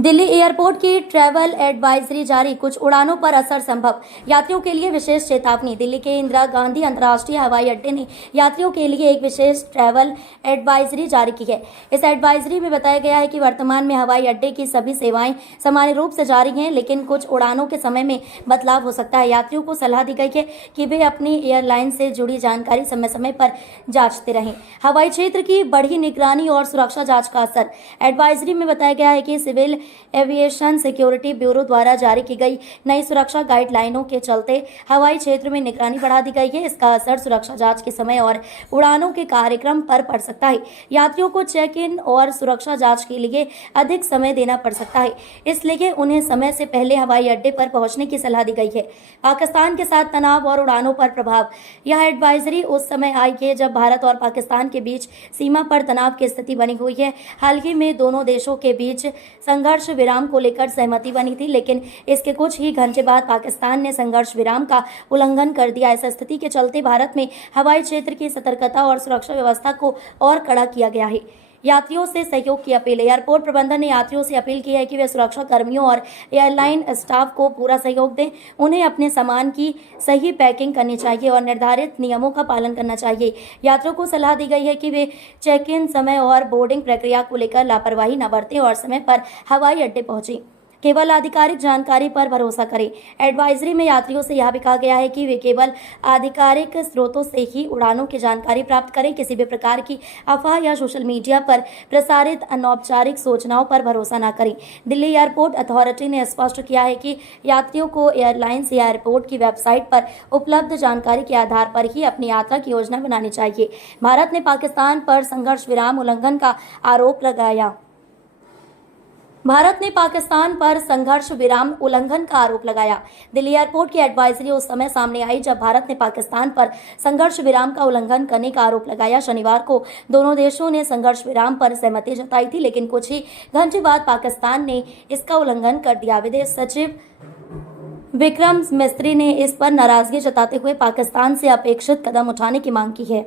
Delhi airport की travel advisory जारी, कुछ उड़ानों पर असर संभव। यात्रियों के लिए विशेष चेतावनी। दिल्ली के इंदिरा गांधी अंतर्राष्ट्रीय हवाई अड्डे ने यात्रियों के लिए एक विशेष ट्रैवल एडवाइजरी जारी की है। इस एडवाइजरी में बताया गया है कि वर्तमान में हवाई अड्डे की सभी सेवाएं सामान्य रूप से जारी हैं, लेकिन कुछ उड़ानों के समय में बदलाव हो सकता है। यात्रियों को सलाह दी गई है कि वे अपनी एयरलाइन से जुड़ी जानकारी समय समय पर जांचते रहें। हवाई क्षेत्र की बढ़ी निगरानी और सुरक्षा जांच का असर। एडवाइजरी में बताया गया है कि सिविल एविएशन सिक्योरिटी ब्यूरो द्वारा जारी की गई नई सुरक्षा गाइडलाइनों के चलते हवाई क्षेत्र में निगरानी बढ़ा दी गई है। इसका असर सुरक्षा जांच के समय और उड़ानों के कार्यक्रम पर पड़ सकता है। यात्रियों को चेक इन और सुरक्षा जांच के लिए अधिक समय देना पड़ सकता है, इसलिए उन्हें समय से पहले हवाई अड्डे पर पहुंचने की सलाह दी गई है। पाकिस्तान के साथ तनाव और उड़ानों पर प्रभाव। यह एडवाइजरी उस समय आई है जब भारत और पाकिस्तान के बीच सीमा पर तनाव की स्थिति बनी हुई है। हाल ही में दोनों देशों के बीच संघर्ष विराम को लेकर सहमति बनी थी, लेकिन इसके कुछ ही घंटे बाद पाकिस्तान ने संघर्ष विराम का उल्लंघन कर दिया। इस स्थिति के चलते भारत में हवाई क्षेत्र की सतर्कता और सुरक्षा व्यवस्था को और कड़ा किया गया है। यात्रियों से सहयोग की अपील। एयरपोर्ट प्रबंधन ने यात्रियों से अपील की है कि वे सुरक्षा कर्मियों और एयरलाइन स्टाफ को पूरा सहयोग दें। उन्हें अपने सामान की सही पैकिंग करनी चाहिए और निर्धारित नियमों का पालन करना चाहिए। यात्रियों को सलाह दी गई है कि वे चेक इन समय और बोर्डिंग प्रक्रिया को लेकर लापरवाही न बरतें और समय पर हवाई अड्डे पहुंचें। केवल आधिकारिक जानकारी पर भरोसा करें। एडवाइजरी में यात्रियों से यह भी कहा गया है कि वे केवल आधिकारिक स्रोतों से ही उड़ानों की जानकारी प्राप्त करें। किसी भी प्रकार की अफवाह या सोशल मीडिया पर प्रसारित अनौपचारिक सूचनाओं पर भरोसा न करें। दिल्ली एयरपोर्ट अथॉरिटी ने स्पष्ट किया है कि यात्रियों को एयरलाइंस या एयरपोर्ट की वेबसाइट पर उपलब्ध जानकारी के आधार पर ही अपनी यात्रा की योजना बनानी चाहिए। भारत ने पाकिस्तान पर संघर्ष विराम उल्लंघन का आरोप लगाया। दिल्ली एयरपोर्ट की एडवाइजरी उस समय सामने आई जब भारत ने पाकिस्तान पर संघर्ष विराम का उल्लंघन करने का आरोप लगाया। शनिवार को दोनों देशों ने संघर्ष विराम पर सहमति जताई थी, लेकिन कुछ ही घंटे बाद पाकिस्तान ने इसका उल्लंघन कर दिया। विदेश सचिव विक्रम मिस्री ने इस पर नाराजगी जताते हुए पाकिस्तान से अपेक्षित कदम उठाने की मांग की है।